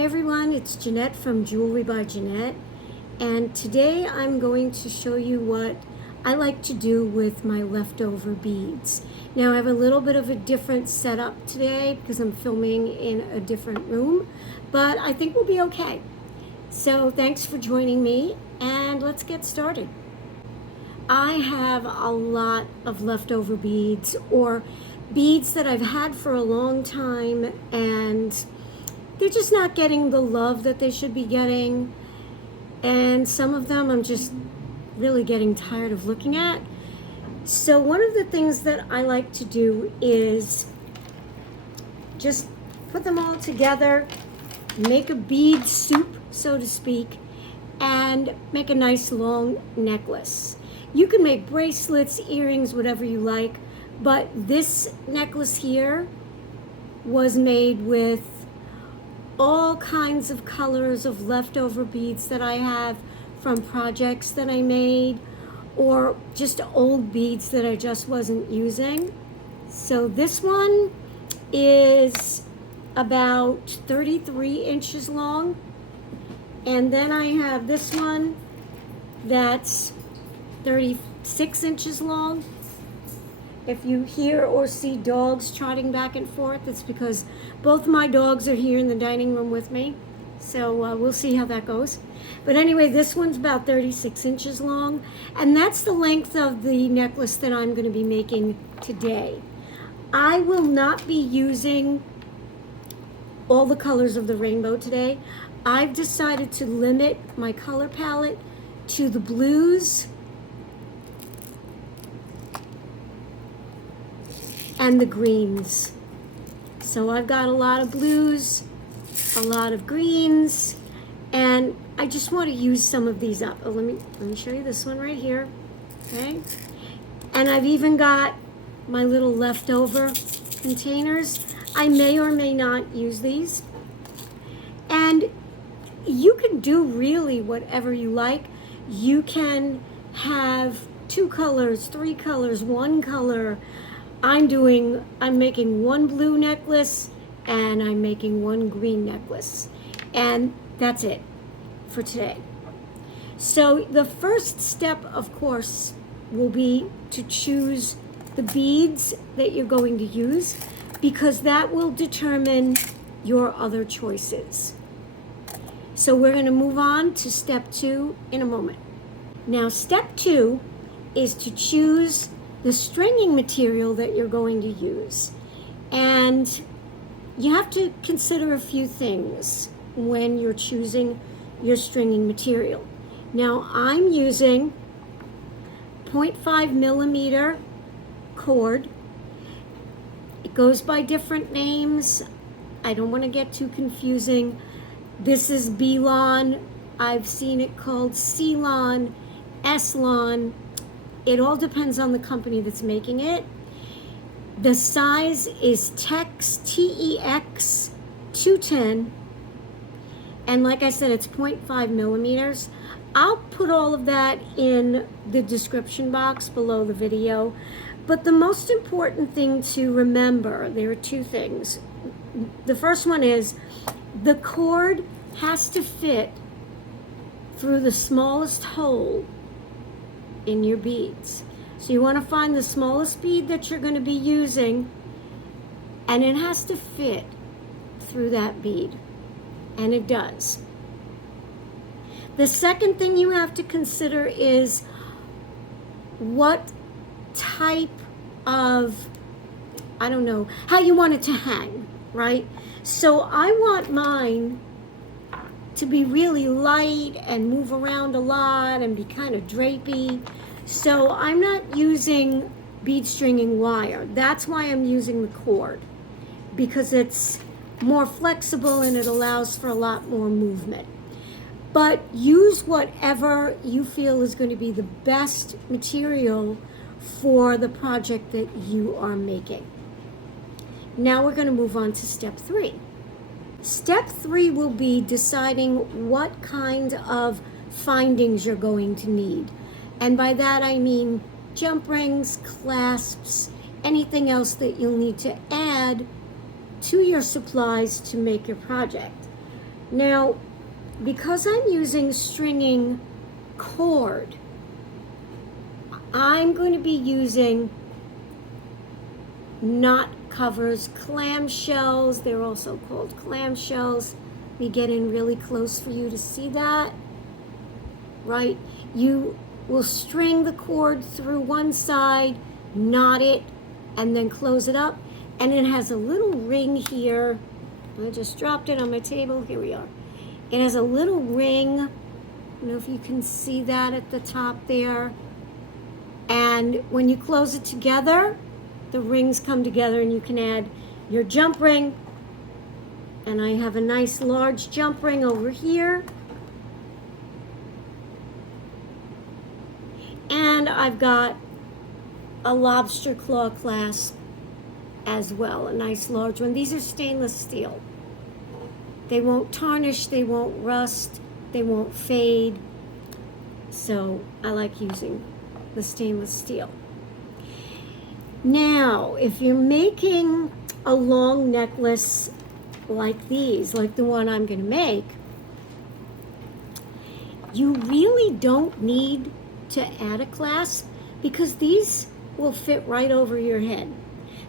Hi everyone, it's Jeanette from Jewelry by Jeanette, and today I'm going to show you what I like to do with my leftover beads. Now I have a little bit of a different setup today because I'm filming in a different room, but I think we'll be okay. So thanks for joining me, and let's get started. I have a lot of leftover beads, or beads that I've had for a long time and they're just not getting the love that they should be getting, and some of them I'm just really getting tired of looking at. So one of the things that I like to do is just put them all together, make a bead soup, so to speak, and make a nice long necklace. You can make bracelets, earrings, whatever you like, but this necklace here was made with all kinds of colors of leftover beads that I have from projects that I made, or just old beads that I just wasn't using. So this one is about 33 inches long, and then I have this one that's 36 inches long. If you hear or see dogs trotting back and forth, it's because both my dogs are here in the dining room with me. So we'll see how that goes. But anyway, this one's about 36 inches long, and that's the length of the necklace that I'm going to be making today. I will not be using all the colors of the rainbow today. I've decided to limit my color palette to the blues and the greens. So I've got a lot of blues, a lot of greens, and I just want to use some of these up. Let me show you this one right here. Okay, and I've even got my little leftover containers. I may or may not use these, and you can do really whatever you like. You can have 2 colors, 3 colors, 1 color. I'm making 1 blue necklace and I'm making 1 green necklace, and that's it for today. So the first step, of course, will be to choose the beads that you're going to use, because that will determine your other choices. So we're going to move on to step 2 in a moment. Now step 2 is to choose the stringing material that you're going to use. And you have to consider a few things when you're choosing your stringing material. Now I'm using 0.5 millimeter cord. It goes by different names. I don't want to get too confusing. This is B-Lon. I've seen it called C-Lon, S-Lon. It all depends on the company that's making it. The size is TEX, T-E-X 210. And like I said, it's 0.5 millimeters. I'll put all of that in the description box below the video. But the most important thing to remember, there are 2 things. The first one is the cord has to fit through the smallest hole in your beads. So you want to find the smallest bead that you're going to be using, and it has to fit through that bead, and it does. The second thing you have to consider is what type of, I don't know, how you want it to hang, right? So I want mine to be really light and move around a lot and be kind of drapey. So I'm not using bead stringing wire. That's why I'm using the cord, because it's more flexible and it allows for a lot more movement. But use whatever you feel is going to be the best material for the project that you are making. Now we're going to move on to step 3. Step 3 will be deciding what kind of findings you're going to need. And by that I mean jump rings, clasps, anything else that you'll need to add to your supplies to make your project. Now, because I'm using stringing cord, I'm going to be using knot covers, clamshells. They're also called clamshells. Let me get in really close for you to see that. Right? You will string the cord through one side, knot it, and then close it up. And it has a little ring here. I just dropped it on my table. Here we are. It has a little ring. I don't know if you can see that at the top there. And when you close it together, the rings come together and you can add your jump ring. And I have a nice large jump ring over here. And I've got a lobster claw clasp as well, a nice large one. These are stainless steel. They won't tarnish, they won't rust, they won't fade. So I like using the stainless steel. Now, if you're making a long necklace like these, like the one I'm going to make, you really don't need to add a clasp because these will fit right over your head.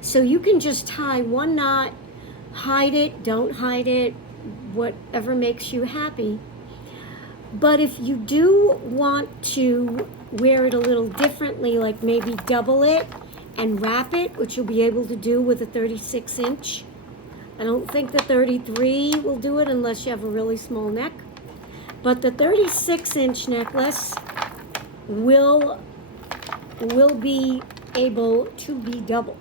So you can just tie one knot, hide it, don't hide it, whatever makes you happy. But if you do want to wear it a little differently, like maybe double it and wrap it, which you'll be able to do with a 36 inch. I don't think the 33 will do it unless you have a really small neck. But the 36 inch necklace will be able to be doubled.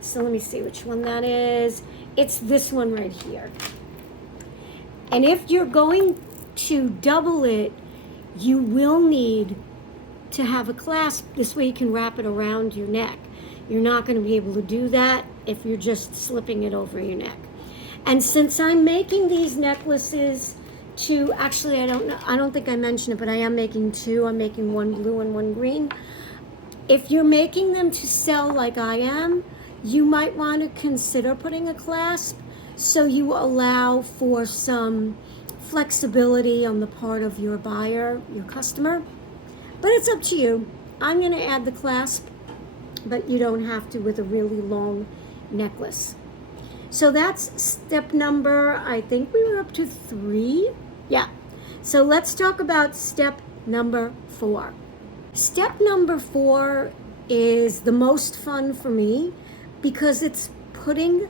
So let me see which one that is. It's this one right here. And if you're going to double it, you will need to have a clasp. This way you can wrap it around your neck. You're not going to be able to do that if you're just slipping it over your neck. And since I'm making these necklaces to, actually I don't think I mentioned it, but I am making two. I'm making one blue and one green. If you're making them to sell like I am, you might want to consider putting a clasp so you allow for some flexibility on the part of your buyer, your customer. But it's up to you. I'm going to add the clasp, but you don't have to with a really long necklace. So that's step number, I think we were up to 3. Yeah. So let's talk about step number 4. Step number 4 is the most fun for me because it's putting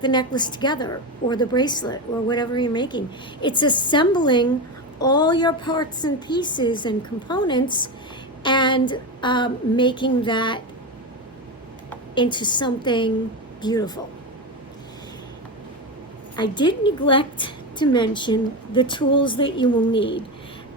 the necklace together or the bracelet or whatever you're making. It's assembling all your parts and pieces and components and making that into something beautiful. I did neglect to mention the tools that you will need.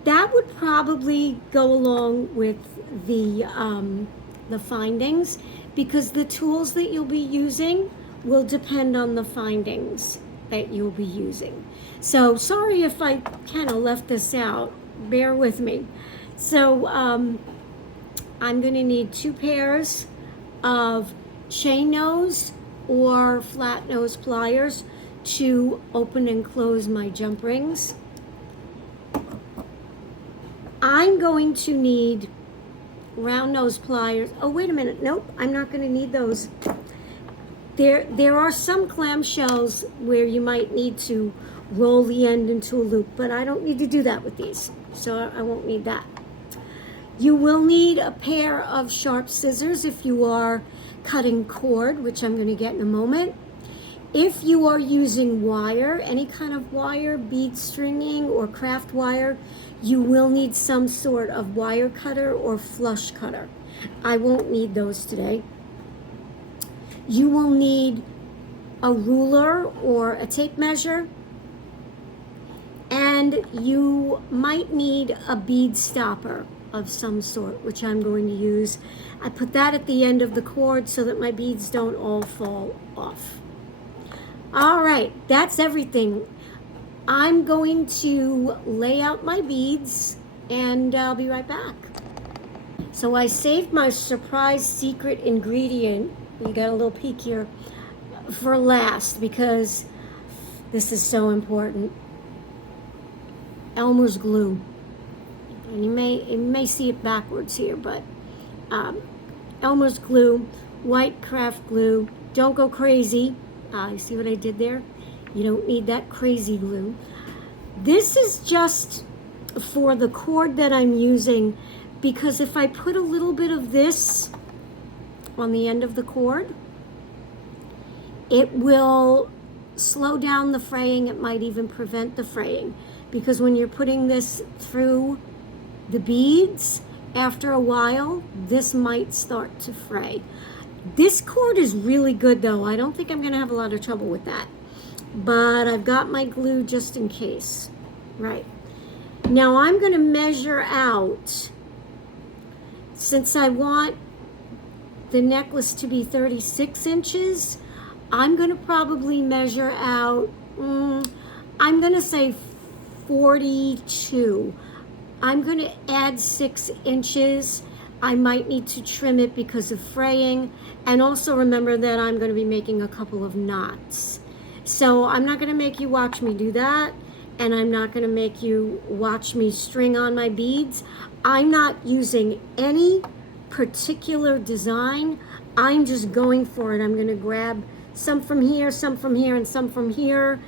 That would probably go along with the findings because the tools that you'll be using will depend on the findings that you'll be using. So sorry if I kind of left this out. Bear with me. So I'm going to need 2 pairs of chain nose or flat nose pliers to open and close my jump rings. I'm going to need round nose pliers. Oh, wait a minute. Nope, I'm not going to need those. There are some clamshells where you might need to roll the end into a loop, but I don't need to do that with these, so I won't need that. You will need a pair of sharp scissors if you are cutting cord, which I'm going to get in a moment. If you are using wire, any kind of wire, bead stringing or craft wire, you will need some sort of wire cutter or flush cutter. I won't need those today. You will need a ruler or a tape measure, and you might need a bead stopper of some sort, which I'm going to use. I put that at the end of the cord so that my beads don't all fall off. All right, that's everything. I'm going to lay out my beads and I'll be right back. So I saved my surprise secret ingredient, you got a little peek here, for last because this is so important. Elmer's glue. And you may see it backwards here, but Elmer's glue, white craft glue. Don't go crazy. You see what I did there? You don't need that crazy glue. This is just for the cord that I'm using, because if I put a little bit of this on the end of the cord, it will slow down the fraying. It might even prevent the fraying, because when you're putting this through the beads, after a while, this might start to fray. This cord is really good though. I don't think I'm gonna have a lot of trouble with that, but I've got my glue just in case. Right. Now I'm gonna measure out, since I want the necklace to be 36 inches, I'm gonna probably measure out, I'm gonna say 42. I'm gonna add 6 inches. I might need to trim it because of fraying. And also remember that I'm gonna be making a couple of knots. So I'm not gonna make you watch me do that. And I'm not gonna make you watch me string on my beads. I'm not using any particular design. I'm just going for it. I'm gonna grab some from here, and some from here,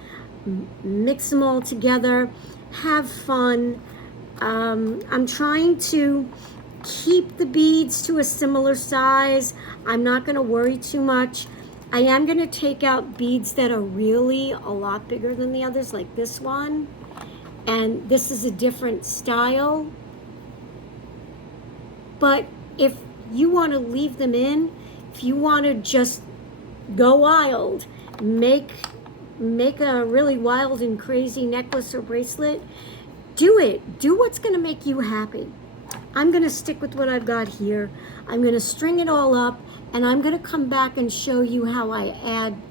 mix them all together, have fun. I'm trying to keep the beads to a similar size. I'm not going to worry too much. I am going to take out beads that are really a lot bigger than the others, like this one. And this is a different style. But if you want to leave them in, if you want to just go wild, make a really wild and crazy necklace or bracelet, do it. Do what's going to make you happy. I'm going to stick with what I've got here. I'm going to string it all up, and I'm going to come back and show you how I add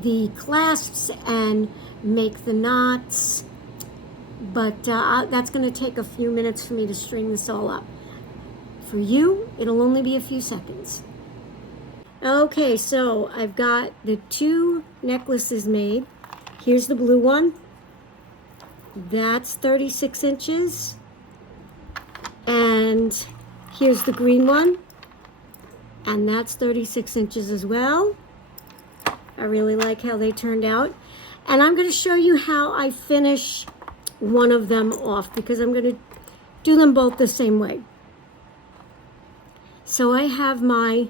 the clasps and make the knots. But that's going to take a few minutes for me to string this all up. For you, it'll only be a few seconds. Okay, so I've got the 2 necklaces made. Here's the blue one. That's 36 inches. And here's the green one. And that's 36 inches as well. I really like how they turned out. And I'm going to show you how I finish one of them off, because I'm going to do them both the same way. So I have my,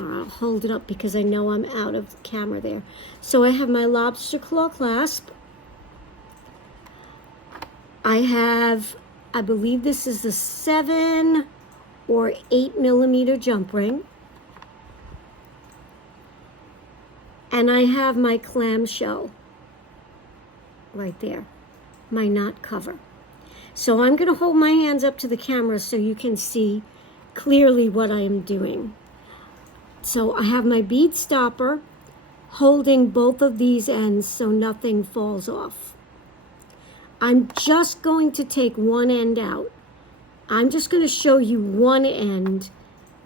I'll hold it up because I know I'm out of the camera there. So I have my lobster claw clasp. I believe this is a 7 or 8 millimeter jump ring. And I have my clamshell right there, my knot cover. So I'm going to hold my hands up to the camera so you can see clearly what I am doing. So I have my bead stopper holding both of these ends so nothing falls off. I'm just going to take one end out. I'm just going to show you one end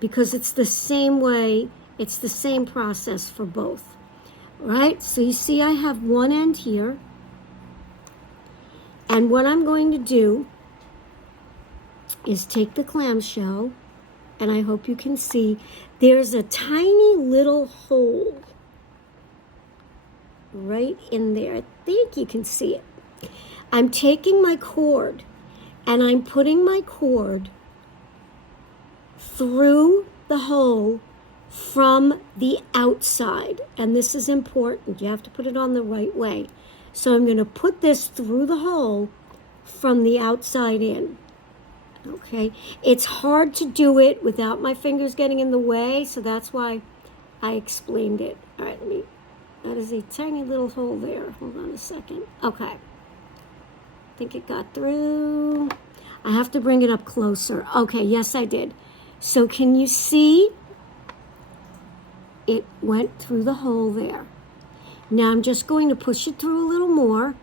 because it's the same way, it's the same process for both. All right, so you see I have one end here. And what I'm going to do is take the clamshell, and I hope you can see, there's a tiny little hole right in there. I think you can see it. I'm taking my cord, and I'm putting my cord through the hole from the outside. And this is important. You have to put it on the right way. So I'm going to put this through the hole from the outside in. Okay, it's hard to do it without my fingers getting in the way, so that's why I explained it. All right, that is a tiny little hole there. Hold on a second. Okay, I think it got through. I have to bring it up closer. Okay, yes, I did. So can you see? It went through the hole there. Now I'm just going to push it through a little more.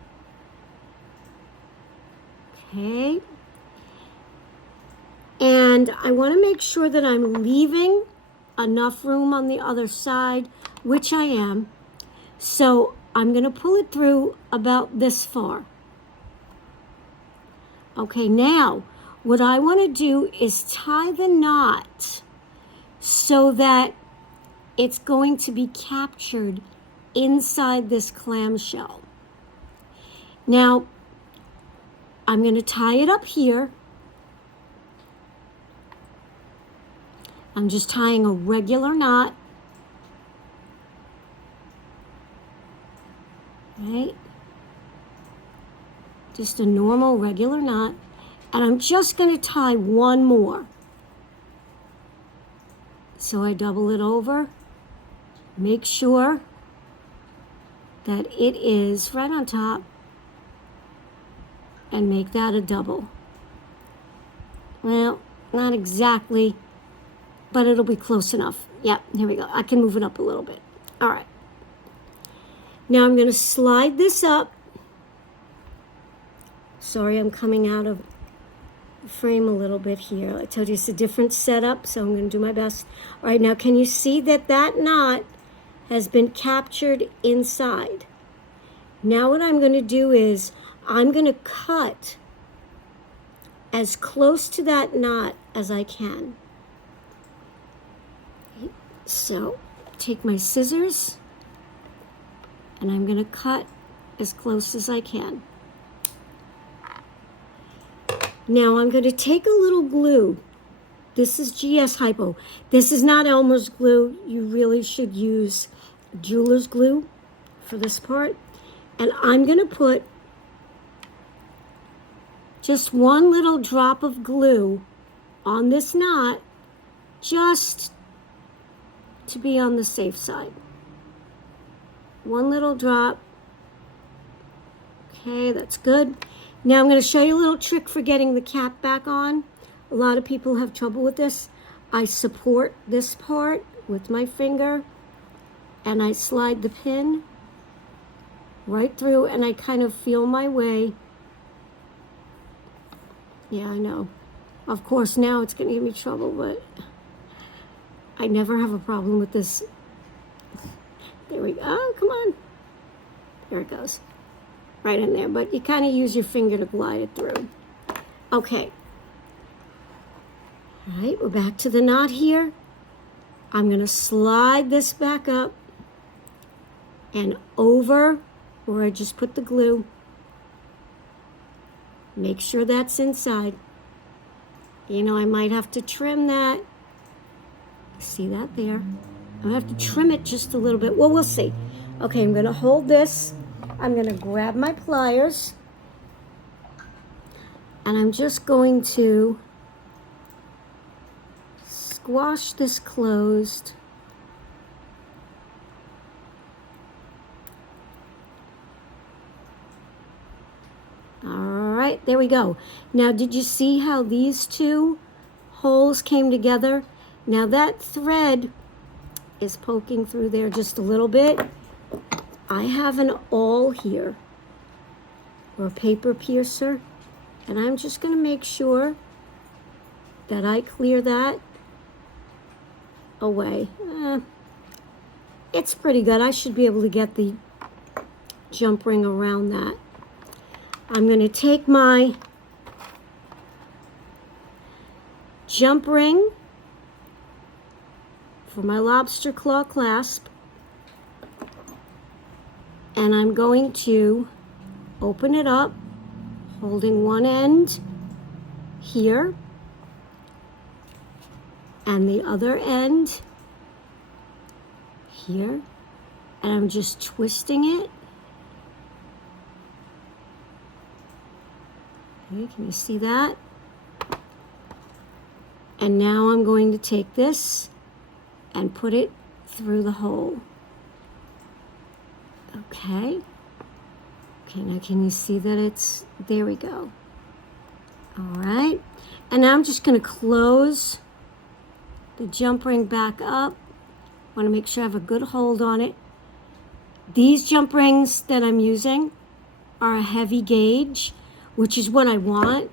Okay. And I want to make sure that I'm leaving enough room on the other side, which I am. So I'm going to pull it through about this far. Okay, now what I want to do is tie the knot so that it's going to be captured inside this clamshell. Now, I'm going to tie it up here. I'm just tying a regular knot. Right? Just a normal regular knot. And I'm just going to tie one more. So I double it over. Make sure that it is right on top. And make that a double. Well, not exactly, but it'll be close enough. Yep, here we go. I can move it up a little bit. All right. Now I'm going to slide this up. Sorry, I'm coming out of the frame a little bit here. I told you it's a different setup, so I'm going to do my best. All right, now can you see that that knot has been captured inside? Now what I'm going to do is I'm going to cut as close to that knot as I can. So take my scissors and I'm going to cut as close as I can. Now I'm going to take a little glue. This is GS Hypo. This is not Elmer's glue. You really should use jeweler's glue for this part. And I'm going to put just one little drop of glue on this knot just to be on the safe side. One little drop. Okay, that's good. Now I'm going to show you a little trick for getting the cap back on. A lot of people have trouble with this. I support this part with my finger and I slide the pin right through and I kind of feel my way. Yeah, I know. Of course, now it's going to give me trouble, but I never have a problem with this. There we go. Oh, come on. There it goes. Right in there, but you kind of use your finger to glide it through. Okay. All right, we're back to the knot here. I'm going to slide this back up and over where I just put the glue. Make sure that's inside. You know, I might have to trim that. See that there? I have to trim it just a little bit. Well, we'll see. Okay, I'm going to hold this. I'm going to grab my pliers. And I'm just going to squash this closed. All right, there we go. Now, did you see how these two holes came together? Now that thread is poking through there just a little bit. I have an awl here, or a paper piercer, and I'm just going to make sure that I clear that away. It's pretty good. I should be able to get the jump ring around that. I'm going to take my jump ring for my lobster claw clasp, and I'm going to open it up, holding one end here and the other end here, and I'm just twisting it. Okay, can you see that? And now I'm going to take this and put it through the hole. Okay. Okay, now can you see that it's, there we go. All right. And now I'm just going to close the jump ring back up. I want to make sure I have a good hold on it. These jump rings that I'm using are a heavy gauge, which is what I want.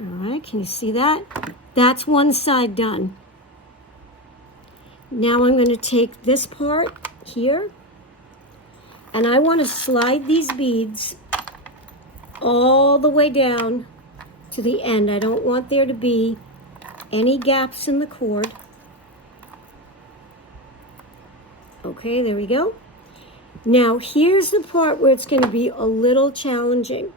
All right, can you see that? That's one side done. Now I'm going to take this part here, and I want to slide these beads all the way down to the end. I don't want there to be any gaps in the cord. Okay, there we go. Now here's the part where it's going to be a little challenging.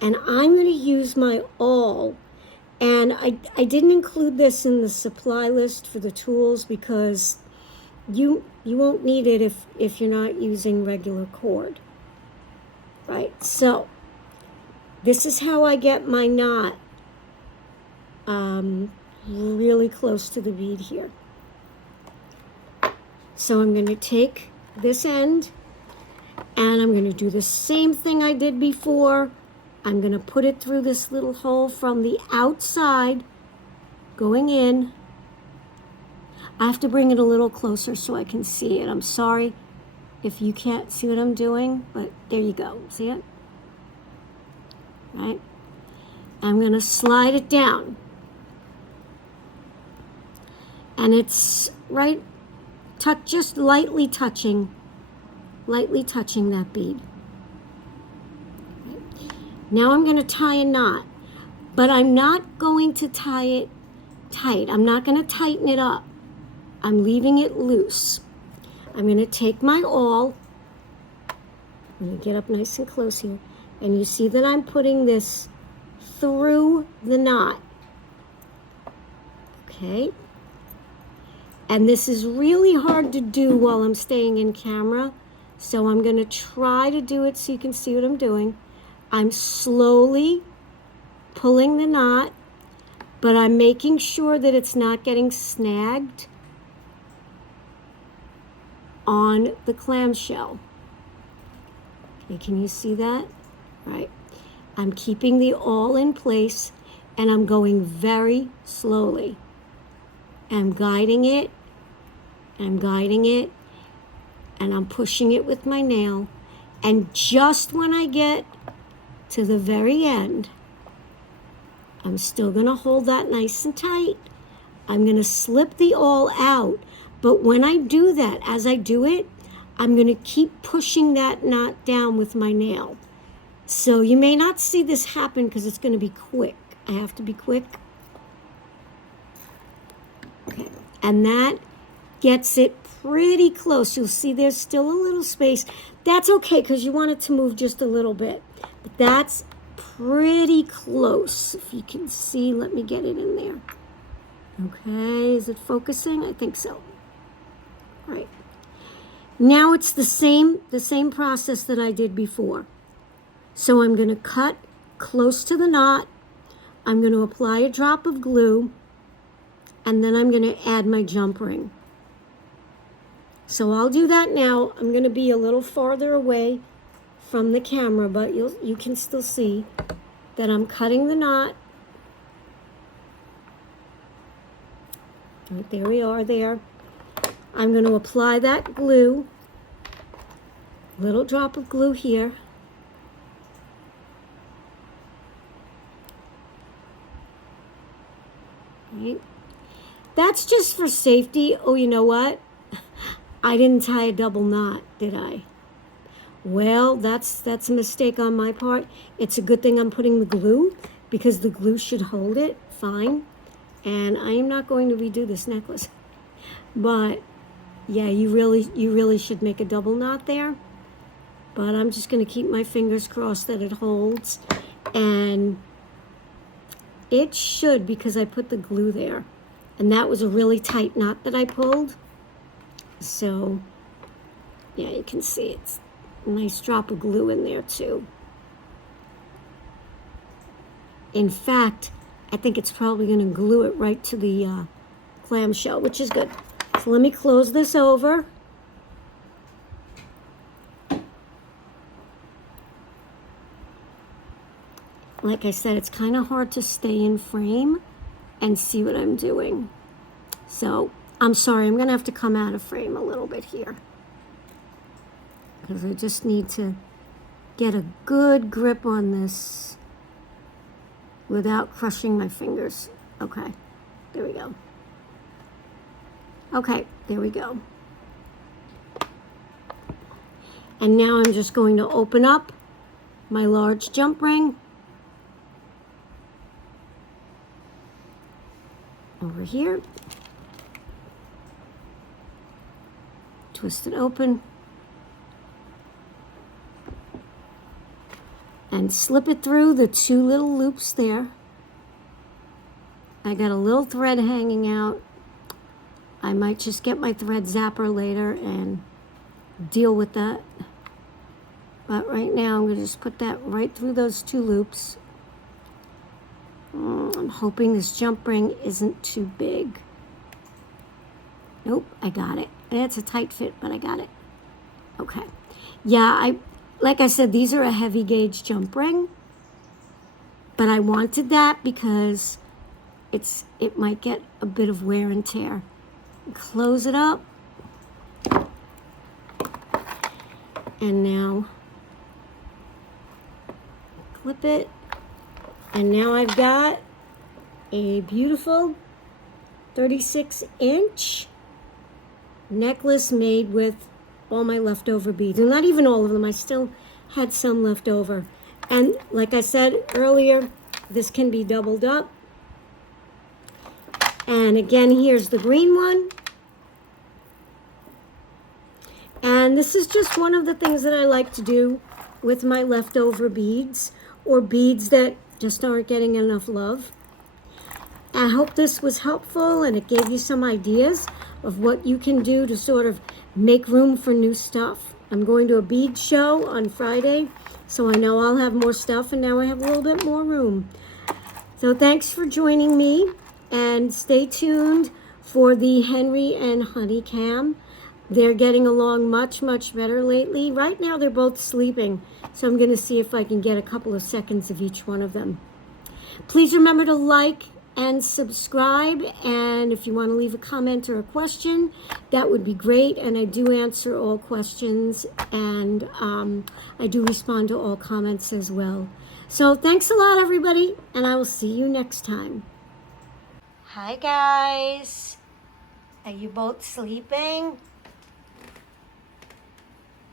And I'm going to use my awl. And I didn't include this in the supply list for the tools because you won't need it if you're not using regular cord. Right, so this is how I get my knot really close to the bead here. So I'm going to take this end and I'm going to do the same thing I did before. I'm going to put it through this little hole from the outside going in. I have to bring it a little closer so I can see it. I'm sorry if you can't see what I'm doing, but there you go. See it? Right? I'm going to slide it down. And it's right, just lightly touching that bead. Now I'm going to tie a knot, but I'm not going to tie it tight. I'm not going to tighten it up. I'm leaving it loose. I'm going to take my awl. I'm going to get up nice and close here. And you see that I'm putting this through the knot. Okay. And this is really hard to do while I'm staying in camera. So I'm going to try to do it so you can see what I'm doing. I'm slowly pulling the knot, but I'm making sure that it's not getting snagged on the clamshell. Okay, can you see that? Right. I'm keeping the awl in place and I'm going very slowly. I'm guiding it, and I'm pushing it with my nail. And just when I get to the very end, I'm still going to hold that nice and tight. I'm going to slip the awl out. But when I do that, as I do it, I'm going to keep pushing that knot down with my nail. So you may not see this happen because it's going to be quick. I have to be quick. Okay. And that gets it pretty close. You'll see there's still a little space. That's okay because you want it to move just a little bit. But that's pretty close. If you can see, let me get it in there. Okay, is it focusing? I think so. Right. Now it's the same process that I did before. So I'm going to cut close to the knot. I'm going to apply a drop of glue. And then I'm going to add my jump ring. So I'll do that now. I'm going to be a little farther away from the camera, but you can still see that I'm cutting the knot. Right, there we are there. I'm going to apply that glue. Little drop of glue here. Right. That's just for safety. Oh, you know what? I didn't tie a double knot, did I? Well, that's a mistake on my part. It's a good thing I'm putting the glue because the glue should hold it fine. And I am not going to redo this necklace. But yeah, you really should make a double knot there. But I'm just going to keep my fingers crossed that it holds. And it should because I put the glue there. And that was a really tight knot that I pulled. So, yeah, you can see it's a nice drop of glue in there too. In fact, I think it's probably going to glue it right to the clamshell, which is good. So let me close this over. Like I said, it's kind of hard to stay in frame and see what I'm doing. So I'm sorry, I'm going to have to come out of frame a little bit here because I just need to get a good grip on this without crushing my fingers. Okay, there we go. Okay, there we go. And now I'm just going to open up my large jump ring over here. Twist it open. And slip it through the 2 little loops there. I got a little thread hanging out. I might just get my thread zapper later and deal with that. But right now I'm going to just put that right through those 2 loops. I'm hoping this jump ring isn't too big. Nope, I got it. It's a tight fit, but I got it. Okay. Yeah, like I said, these are a heavy gauge jump ring. But I wanted that because it might get a bit of wear and tear. Close it up. And now clip it. And now I've got a beautiful 36-inch necklace made with all my leftover beads. And not even all of them. I still had some left over. And like I said earlier, this can be doubled up. And again, here's the green one. And this is just one of the things that I like to do with my leftover beads, or beads that just aren't getting enough love. I hope this was helpful and it gave you some ideas of what you can do to sort of make room for new stuff. I'm going to a bead show on Friday, so I know I'll have more stuff, and now I have a little bit more room. So thanks for joining me, and stay tuned for the Henry and Honey cam. They're getting along much, much better lately. Right now they're both sleeping, so I'm going to see if I can get a couple of seconds of each one of them. Please remember to like and subscribe, and if you want to leave a comment or a question, that would be great. And I do answer all questions, and I do respond to all comments as well. So thanks a lot, everybody, and I will see you next time. Hi, guys. Are you both sleeping?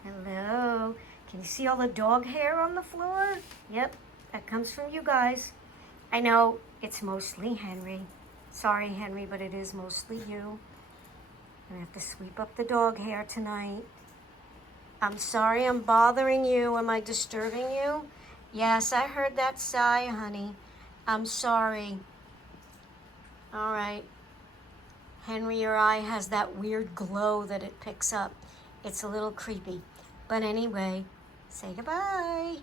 Hello. Can you see all the dog hair on the floor? Yep, that comes from you guys. I know it's mostly Henry. Sorry, Henry, but it is mostly you. I have to sweep up the dog hair tonight. I'm sorry I'm bothering you. Am I disturbing you? Yes, I heard that sigh, honey. I'm sorry. All right. Henry, your eye has that weird glow that it picks up. It's a little creepy. But anyway, say goodbye.